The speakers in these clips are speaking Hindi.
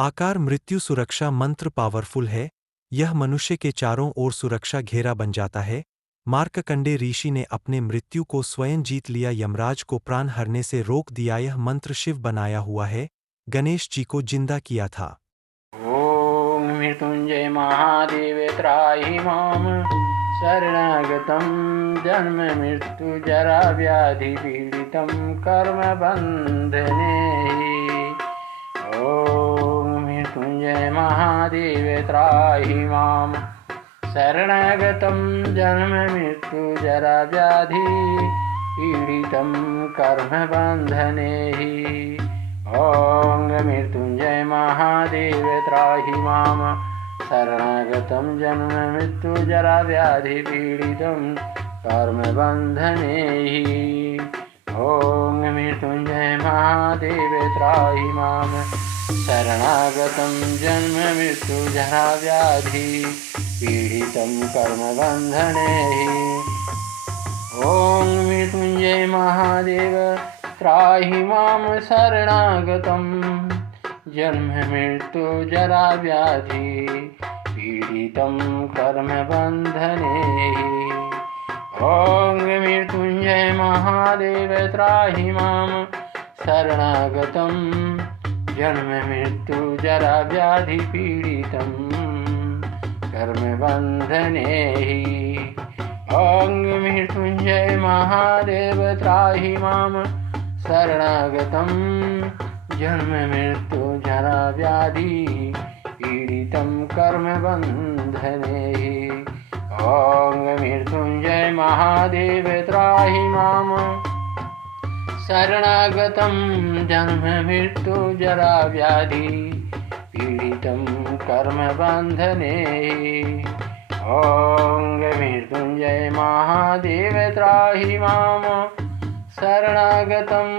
आकार मृत्यु सुरक्षा मंत्र पावरफुल है। यह मनुष्य के चारों ओर सुरक्षा घेरा बन जाता है। मार्कंडेय ऋषि ने अपने मृत्यु को स्वयं जीत लिया, यमराज को प्राण हरने से रोक दिया। यह मंत्र शिव बनाया हुआ है, गणेश जी को जिंदा किया था। ओम मृत्युंजय महादेव त्राहि माम शरणागतं जन्म मृत्यु जरा व्याधि पीडितं कर्म बंधने। ओम मृत्युंजय महादेव त्राहि माम शरणागतं जन्म मृत्यु जरा व्याधि पीडितं कर्म बंधने। ओम मृत्युंजय महादेव त्राहि माम शरणागतं जन्म मृत्यु जरा व्याधि पीडितं कर्म बंधने। ओम मृत्युंजय महादेव त्राहि माम शरणागतं जन्म मृत्यु जरा व्याधि पीडितं कर्म बंधने। ओम मृत्युंजय महादेव त्राहि माम शरणागतं जन्म मृत्यु जरा व्याधि पीडितं कर्म बंधने। ओम मृत्युंजय महादेव त्राहि माम शरणागतं जन्म मृत्यु जरा व्याधि पीडितं कर्म बंधने। ओम मृत्युंजय महादेव त्राहि माम शरणागतं जन्म मृत्यु जरा व्याधि पीडितं कर्म बंधने। ओम मृत्युंजय महादेव त्राहि माम शरणागतं जन्म मृत्यु जरा व्याधि पीडितं कर्म बंधने। ओम मृत्युंजय महादेव त्राहि माम शरणागतं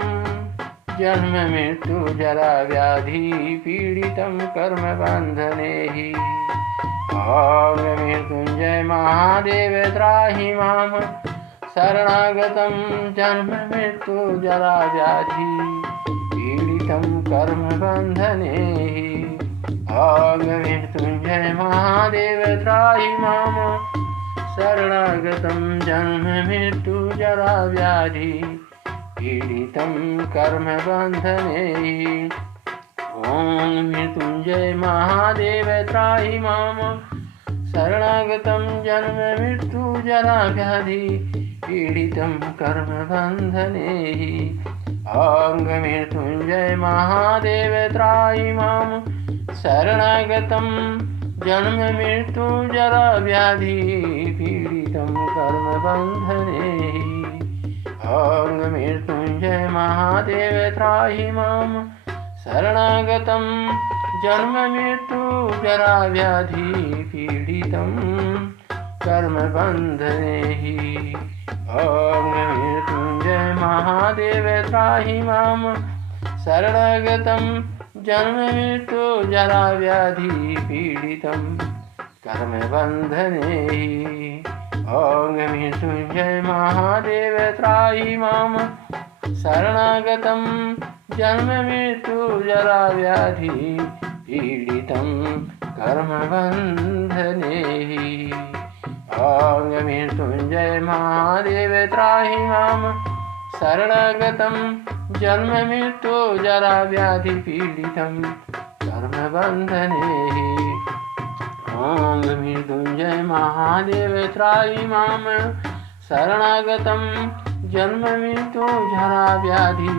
जन्म मृत्यु जरा व्याधि पीडितं कर्म बंधने। ओम मृत्युंजय महादेव त्राहि माम शरणागतं जन्म मृत्यु जरा व्याधि पीडितं कर्म बंधने। ओम मृत्युंजय महादेव त्राहि माम शरणागतं जन्म मृत्यु जरा व्याधि पीडितं कर्म बंधने। ओम मृत्युंजय महादेव त्राहि माम शरणागतं जन्म मृत्यु जरा व्याधि पीडितं कर्म बंधने। ओम मृत्युंजय महादेव त्राहि माम शरणागतं जन्म मृत्यु जरा व्याधि पीडितं कर्म बंधने। ओम मृत्युंजय महादेव त्राहि माम शरणागतं जन्म मृत्यु जरा व्याधि पीडितं कर्म बंधने। ओम मृत्युंजय महादेव त्राहि माम शरणागतं जन्म मृत्यु जरा व्याधि पीडितं कर्म बंधने। ओम मृत्युंजय महादेव त्राहि माम शरणागतं जन्म मृत्यु जरा व्याधि पीडितं कर्म बंधने। ओम मृत्युंजय महादेव त्राहि माम शरणागतं जन्म मृत्यु जरा व्याधि पीडितं कर्म बंधने। ओम मृत्युंजय महादेव त्राहि माम शरणागतं जन्म मृत्यु जरा व्याधि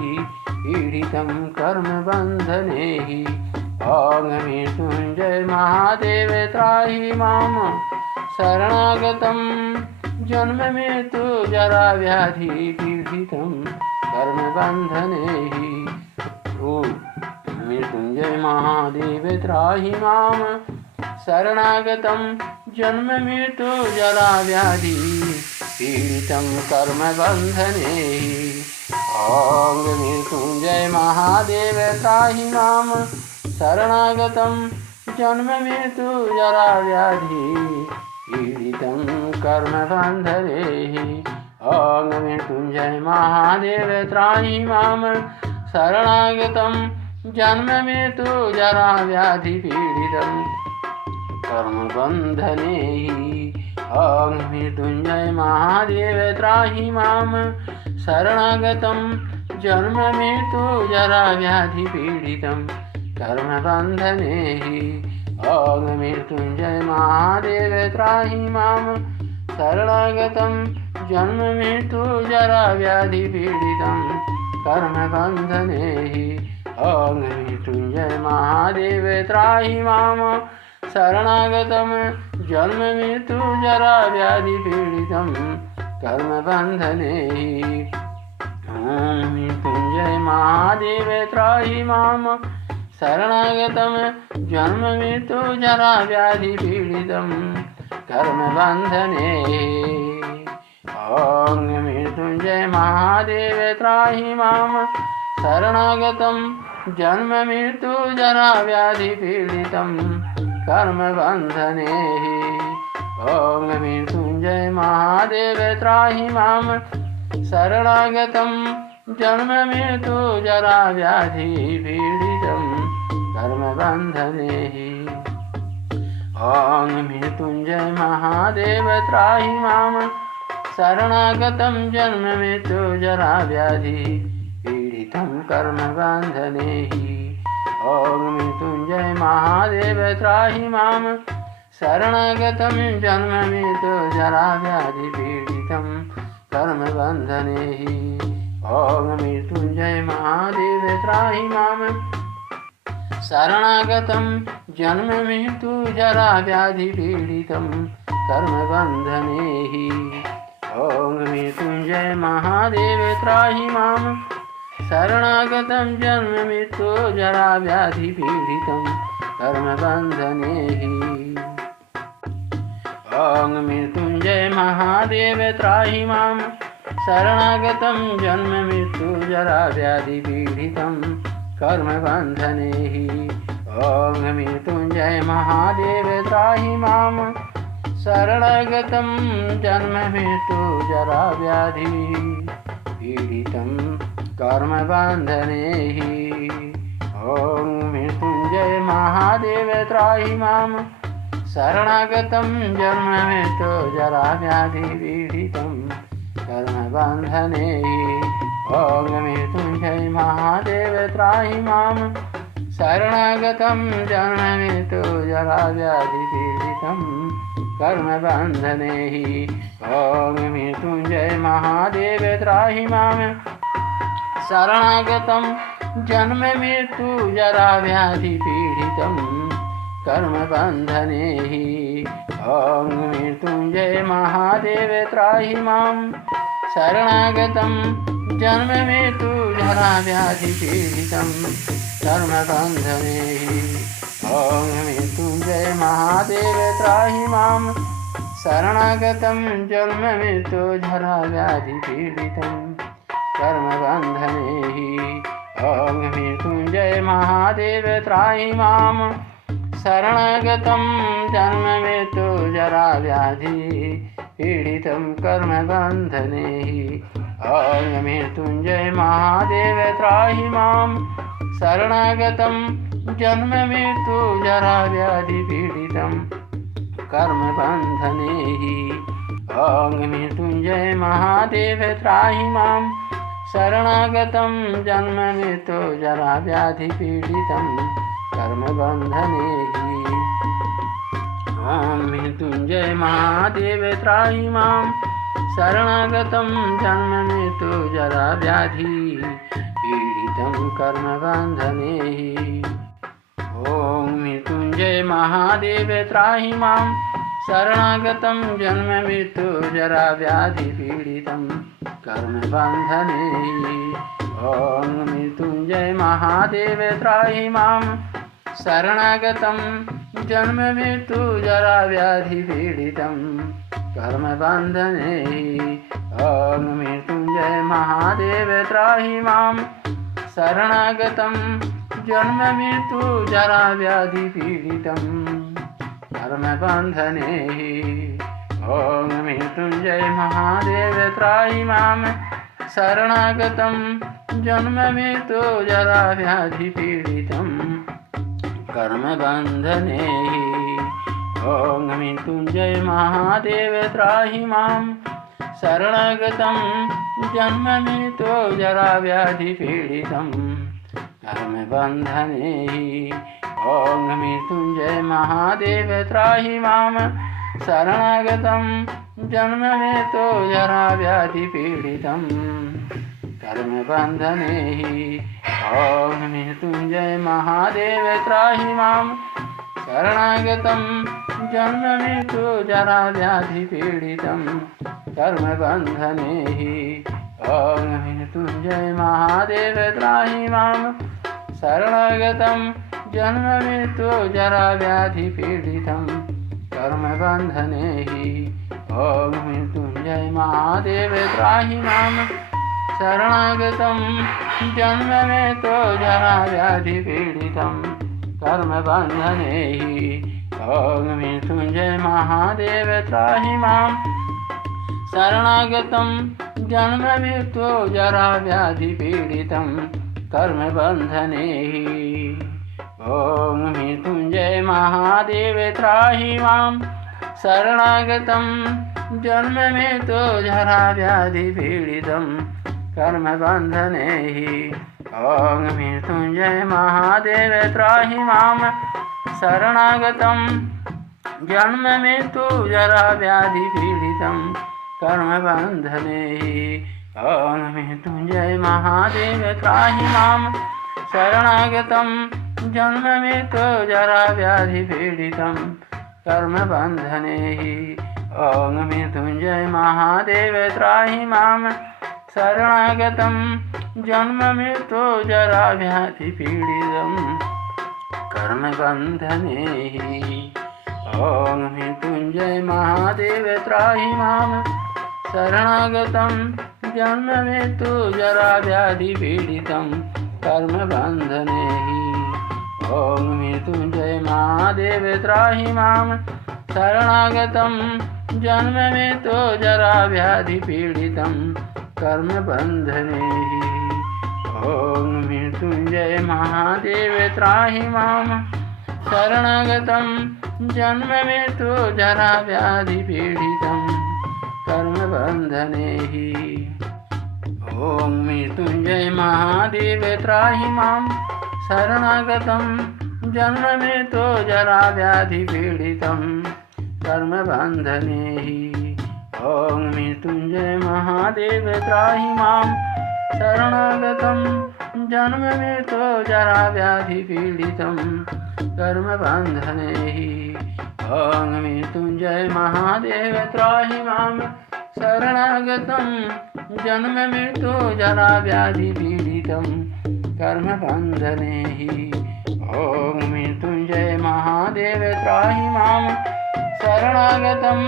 पीडितं कर्म बंधने। ओम मृत्युंजय महादेव त्राहि माम शरणागतं जन्म मृत्यु जरा व्याधि पीडितं कर्म बंधने। ओम मृत्युंजय महादेव त्राहि माम शरणागतं जन्म मृत्यु जरा व्याधि पीडितं कर्म बंधने। ओम मृत्युंजय महादेव त्राहि माम शरणागतं जन्म मृत्यु जरा व्याधि पीडितं कर्म बंधने। ओम मृत्युंजय महादेव त्राहि माम शरणागतं जन्म मृत्यु जरा व्याधि पीडितं कर्मबन्धने ॐ मृत्युञ्जय महादेव त्राहि मां शरणागतं जन्म मृत्यु जरा व्याधि पीडितं कर्मबन्धने ॐ मृत्युञ्जय महादेव त्राहि मां शरणागतं जन्म मृत्यु जरा व्याधि पीडितं कर्मबन्धने ॐ मृत्युञ्जय महादेव त्राहि मां शरणागतं जन्म मृत्यु जरा व्याधि पीडितं कर्मबन्धने ॐ मृत्युञ्जय महादेव त्राहि मां शरणागतं जन्म मृत्यु जरा व्याधि पीडितं कर्मबन्धने ॐ मृत्युञ्जय महादेव त्राहि मां शरणागतं जन्म मृत्यु जरा व्याधि पीडितं कर्मबन्धने ॐ मृत्युञ्जय महादेव त्राहि मां शरणागतं जन्म मृत्यु जरा व्याधि पीडितं कर्मबन्धने ॐ मृत्युञ्जय महादेव त्राहि मां शरणागतं जन्म मृत्यु जरा व्याधि पीडितं कर्मबन्धने ॐ मृत्युञ्जय महादेव त्राहि मां शरणागतं जन्म मृत्यु जरा व्याधि पीडितं कर्मबन्धने ॐ मृत्युञ्जय महादेव त्राहि मां शरणागतं जन्म मृत्यु जरा व्याधि पीडितं कर्मबन्धने ॐ मृत्युञ्जय महादेव त्राहि मां शरणागतं जन्म मृत्यु जरा व्याधि पीडितं कर्मबन्धने ॐ मृत्युञ्जय महादेव त्राहि मां शरणागतं जन्म मृत्यु जरा व्याधि पीडितं कर्मबन्धने ॐ मृत्युञ्जय महादेव त्राहि मां शरणागतं जन्म मृत्यु जरा व्याधि पीडितं कर्मबन्धने ॐ मृत्युञ्जय महादेव त्राहि मां शरणागतं जन्म मृत्यु जरा व्याधि पीडितं कर्मबन्धने ॐ मृत्युञ्जय महादेव त्राहि मां शरणागतं जन्म मृत्यु जरा व्याधि पीडितं कर्मबन्धने ॐ मृत्युञ्जय महादेव त्राहि मां शरणागतं जन्म मृत्यु जरा व्याधि पीडितं कर्मबन्धने ॐ मृत्युञ्जय महादेव त्राहि मां शरणागतं जन्म मृत्यु जरा व्याधि पीडितं कर्मबन्धने ॐ मृत्युञ्जय महादेव त्राहि मां शरणागतं जन्म मृत्यु जरा व्याधि पीडितं कर्मबन्धने ॐ मृत्युञ्जय महादेव त्राहि मां शरणागतं जन्म मृत्यु जरा व्याधि पीडितं कर्मबन्धने ॐ मृत्युञ्जय महादेव त्राहि मां शरणागतं जन्म मृत्यु जरा व्याधि पीडितं कर्मबन्धने ॐ मृत्युञ्जय महादेव त्राहि मां शरणागतं जन्म मृत्यु जरा व्याधि पीडितं कर्मबन्धने ॐ मृत्युञ्जय महादेव त्राहि मां शरणागतं जन्म मृत्यु जरा व्याधि पीडितं कर्मबन्धने ॐ मृत्युञ्जय महादेव त्राहि मां शरणागतं जन्म मृत्यु जरा व्याधि पीडितं कर्मबन्धने ॐ मृत्युञ्जय महादेव त्राहि मां शरणागतं जन्म मृत्यु जरा व्याधि पीडितं कर्मबन्धने ॐ मृत्युञ्जय महादेव त्राहि मां शरणागतं जन्म मृत्यु जरा व्याधि पीडितं कर्मबन्धने ॐ मृत्युञ्जय महादेव त्राहि मां शरणागतं जन्म मृत्यु जरा व्याधि पीडितं कर्मबन्धने ॐ मृत्युञ्जय महादेव त्राहि मां शरणगतं जन्ममृत्यो जराव्याधिपीडितं कर्मबन्धने ॐ मृत्युञ्जय महादेव त्राहि मां शरणगतं जन्ममृत्यो जराव्याधिपीडितं कर्मबन्धने ॐ मृत्युञ्जय महादेव त्राहि मां शरणागतं जन्ममृत्यो जराव्याधिपीडितं कर्मबन्धने ॐ मृत्युञ्जय महादेव त्राहि मां शरणागतं जन्ममृत्यो जराव्याधिपीडितं कर्मबन्धने ॐ मृत्युञ्जय महादेव त्राहि मां शरणागतं जन्ममृत्यो जराव्याधिपीडितं कर्मबन्धने ॐ मृत्युञ्जय महादेव त्राहि मां शरणागतं जन्ममृत्यो जराव्याधिपीडितं कर्मबन्धने ॐ मृत्युञ्जय महादेव त्राहि मां शरणागतं जन्ममृत्यो जराव्याधिपीडितं कर्मबन्धने ॐ मृत्युञ्जय महादेव त्राहि मां शरणागतं जन्ममृत्यो जराव्याधिपीडितं कर्मबन्धने ॐ मृत्युञ्जय महादेव त्राहि मां शरणागतं जन्ममृत्यो जराव्याधिपीडितं कर्मबन्धने ॐ मृत्युञ्जय महादेव त्राहि मां शरणागतं जन्ममृत्यो जराव्याधिपीडितं कर्मबन्धने ॐ मृत्युञ्जय महादेव त्राहि मां शरणागतं जन्ममृत्यो जराव्याधिपीडितं कर्मबन्धने ॐ मृत्युञ्जय महादेव त्राहि मां शरणागतं जन्ममृत्यो जराव्याधिपीडितं कर्मबन्धने ॐ मृत्युञ्जय महादेव त्राहि मां शरणागतं जन्ममृत्यो जराव्याधिपीडितं कर्मबन्धने ॐ मृत्युञ्जय महादेव त्राहि मां शरणागतं जन्ममृत्यो जराव्याधिपीडितं कर्मबन्धने ॐ मृत्युञ्जय महादेव त्राहि मां शरणागतं जन्ममृत्यो जराव्याधिपीडितं कर्मबन्धने ॐ मृत्युञ्जय महादेव त्राहि मां शरणागतं जन्ममृत्यो जराव्याधिपीडितं कर्मबन्धने ॐ मृत्युञ्जय महादेव त्राहि मां शरणागतं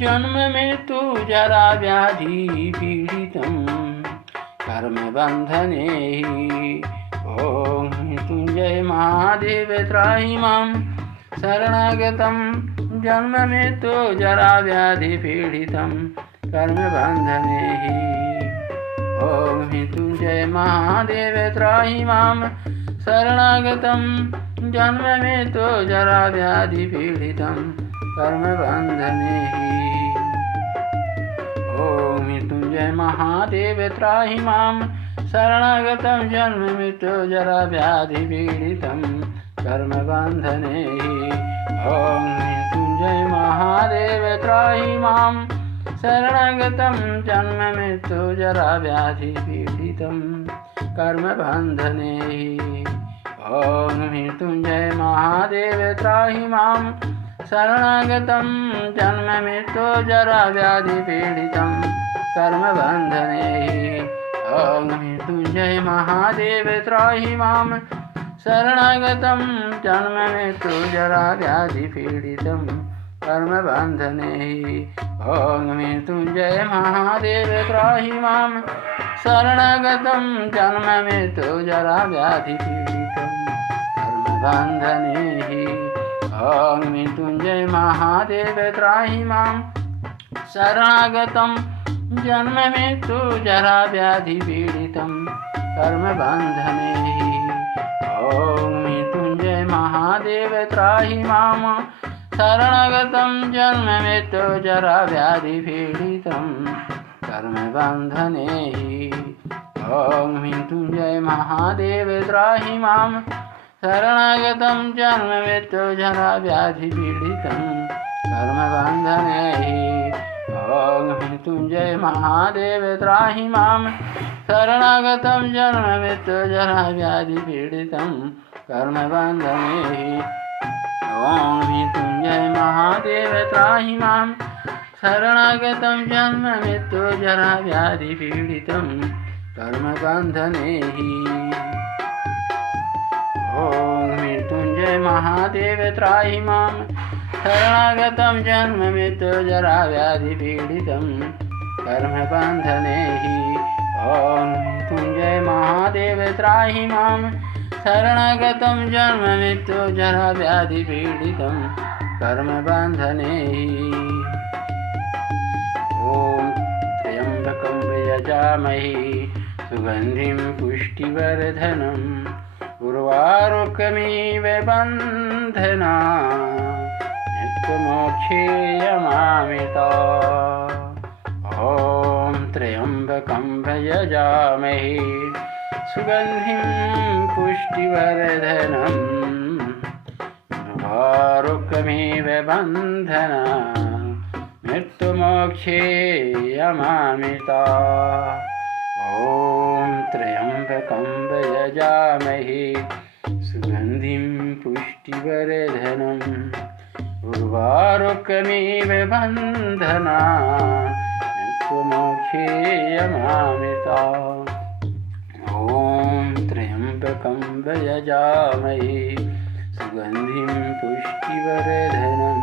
जन्ममृत्यो जराव्याधिपीडितं कर्मबन्धने ॐ मृत्युञ्जय महादेव त्राहि मां शरणागतं जन्ममृत्यो जराव्याधिपीडितं कर्मबन्धने ॐ मृत्युञ्जय महादेव त्राहि मां शरणागतं जन्ममृत्यो जराव्याधिपीडितं कर्मबन्धने ॐ मृत्युञ्जय महादेव त्राहि मां शरणागतं जन्ममृत्यो जराव्याधिपीडितं कर्मबन्धने ॐ मृत्युञ्जय महादेव त्राहि मां शरणागतं जन्ममृत्यो जराव्याधिपीडितं कर्मबन्धने ॐ मृत्युञ्जय महादेव त्राहि मां शरणागतं जन्ममृत्यो जराव्याधिपीडितं कर्मबन्धने ॐ मृत्युञ्जय महादेव त्राहि मां शरणागतं जन्ममृत्यो जराव्याधिपीडितं कर्मबन्धने ॐ मृत्युञ्जय महादेव त्राहि मां शरणागतं जन्ममृत्यो जराव्याधिपीडितं कर्मबन्धने ॐ मृत्युञ्जय महादेव त्राहि मां शरणागतं जन्ममृत्यो जराव्याधिपीडितं कर्मबन्धने ॐ मृत्युञ्जय महादेव त्राहि माम शरणगतं जन्ममृत्युजराव्याधिपीडितं कर्मबन्धने हि ॐ मृत्युञ्जय महादेव त्राहि मां शरणागतं जन्ममृत्युजराव्याधिपीडितं कर्मबन्धने हि ॐ मृत्युञ्जय महादेव त्राहि मां शरणागतं जन्ममृत्युजराव्याधिपीडितं कर्मबन्धने हि ॐ मृत्युञ्जय महादेव त्राहि मां शरणागतं जन्ममृत्युजराव्याधिपीडितं कर्मबन्धने हि ॐ मृत्युञ्जय महादेव त्राहि मां शरणागतं जन्ममृत्युजराव्याधिपीडितं कर्मबन्धने हि ॐ मृत्युञ्जय महादेव त्राहि मां शरणागतं जन्ममृत्युजराव्याधिपीडितं कर्मबन्धने हि ॐ त्र्यम्बकं यजामहे सुगन्धिं पुष्टिवर्धनम् उर्वारुकमिव बन्धनात् मृत्युमोक्षे यमामृतात् ॐ त्र्यम्बकं यजामहे सुगन्धिं पुष्टिवर्धनम् उर्वारुकमिव बन्धनात् मृत्युमोक्षे यमामृतात् ॐ त्र्यम्बकं यजामहे सुगन्धिं पुष्टिवर्धनम् उर्वारुकमिव बन्धनात् मृत्युमोक्षे यमामृतात् ॐ त्र्यम्बकं यजामहे सुगन्धिं पुष्टिवर्धनम्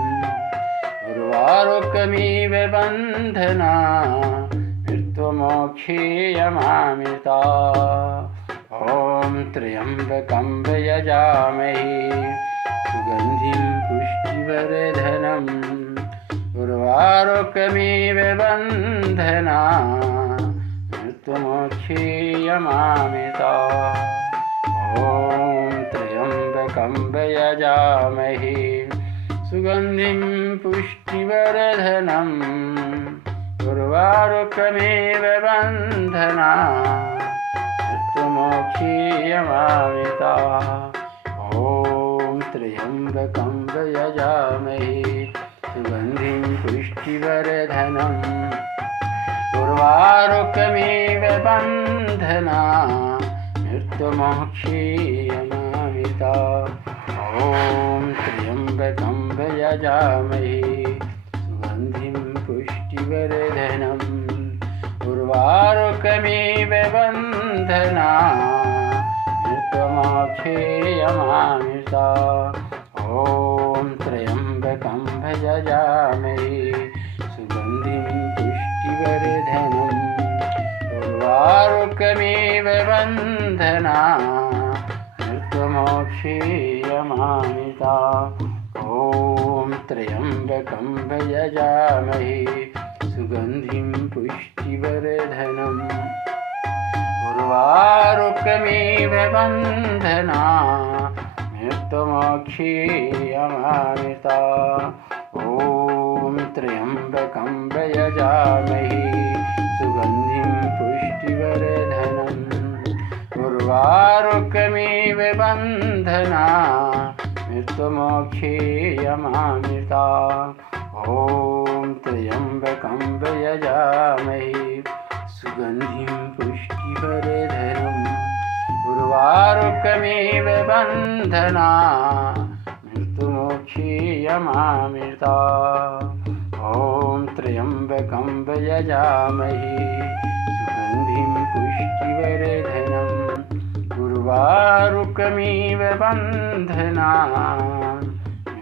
उर्वारुकमिव बन्धनात् मृत्युमोक्षे यमामृतात् ॐ त्र्यम्बकं यजामहे सुगन्धिं पुष्टिवर्धनम् उर्वारुकमिव बन्धनात् मृत्युमोक्षे यमामृतात् ॐ त्र्यम्बकं यजामहे सुगन्धिं पुष्टिवर्धनम् उर्वारुकमिव बन्धनात् मृत्युमोक्षे यमामृतात् ॐ त्र्यम्बकं यजामहे सुगन्धिं पुष्टिवर्धनम् उर्वारुकमिव बन्धनात् मृत्युमोक्षे यमामृतात् ॐ त्र्यम्बकं यजामहे सुगन्धिं पुष्टिवर्धनम् उर्वारुकमिव बन्धनात् मृत्युमोक्षे यमामृतात् ॐ त्र्यम्बकं यजामहे सुगन्धिं पुष्टिवर्धनम् उर्वारुकमिव बन्धनात् मृत्युमोक्षे यमामृतात् ॐ त्र्यम्बकं यजामहे सुगन्धिं पुष्टिवर्धनम् उर्वारुकमिव बन्धनात् मृत्युमोक्षे यमामृतात् ॐ त्र्यम्बकं यजामहे सुगन्धिं पुष्टिवर्धनम् उर्वारुकमिव बन्धनात् मृत्युमोक्षे यमामृतात् ॐ त्र्यम्बकं यजामहे सुगन्धिं पुष्टिवर्धनम् उर्वारुकमिव बन्धनात् मृत्युमोक्षे यमामृतात् ॐ त्र्यम्बकं यजामहे सुगन्धिं पुष्टिवर्धनम् उर्वारुकमिव बन्धनात्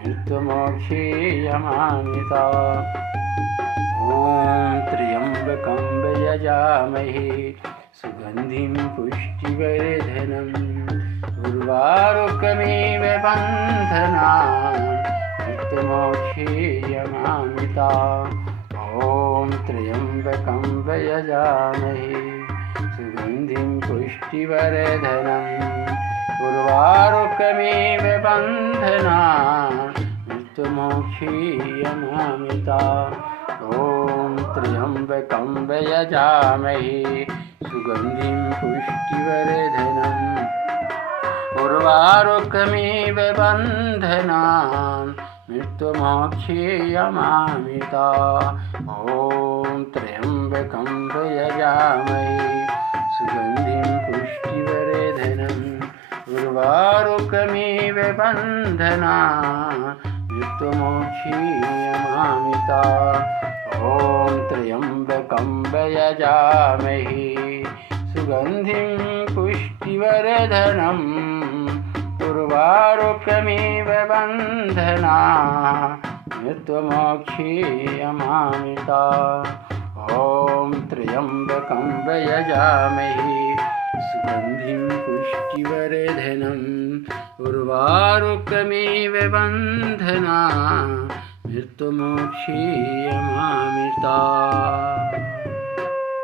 मृत्युमोक्षे यमामृतात् ॐ त्र्यम्बकं यजामहे सुगन्धिं पुष्टिवर्धनम् उर्वारुकमिव बन्धनात् मृत्युमोक्षे यमामृतात् ॐ त्र्यम्बकं यजामहे सुगन्धिं पुष्टिवर्धनम् उर्वारुकमिव बन्धनान् मृत्युमोक्षीयमामृता ॐ त्र्यम्बकं यजामहे सुगन्धिं पुष्टिवर्धनम् उर्वारुकमिव बन्धनान् मृत्युमोक्षीयमामृता ॐ त्र्यम्बकं यजामहे सुगन्धिं पुष्टिवर्धनम् उर्वारुकमिव बन्धनान् मृत्युमोक्षीयमामृता ॐ त्र्यम्बकं यजामहे सुगन्धिं पुष्टिवर्धनम् उर्वारुकमिव बन्धनान् मृत्युमोक्षीयमामृता ॐ त्र्यम्बकं यजामहे सुगन्धिं पुष्टिवर्धनम् उर्वारुकमिव बन्धनान् मृत्युमोक्षीयमामृता।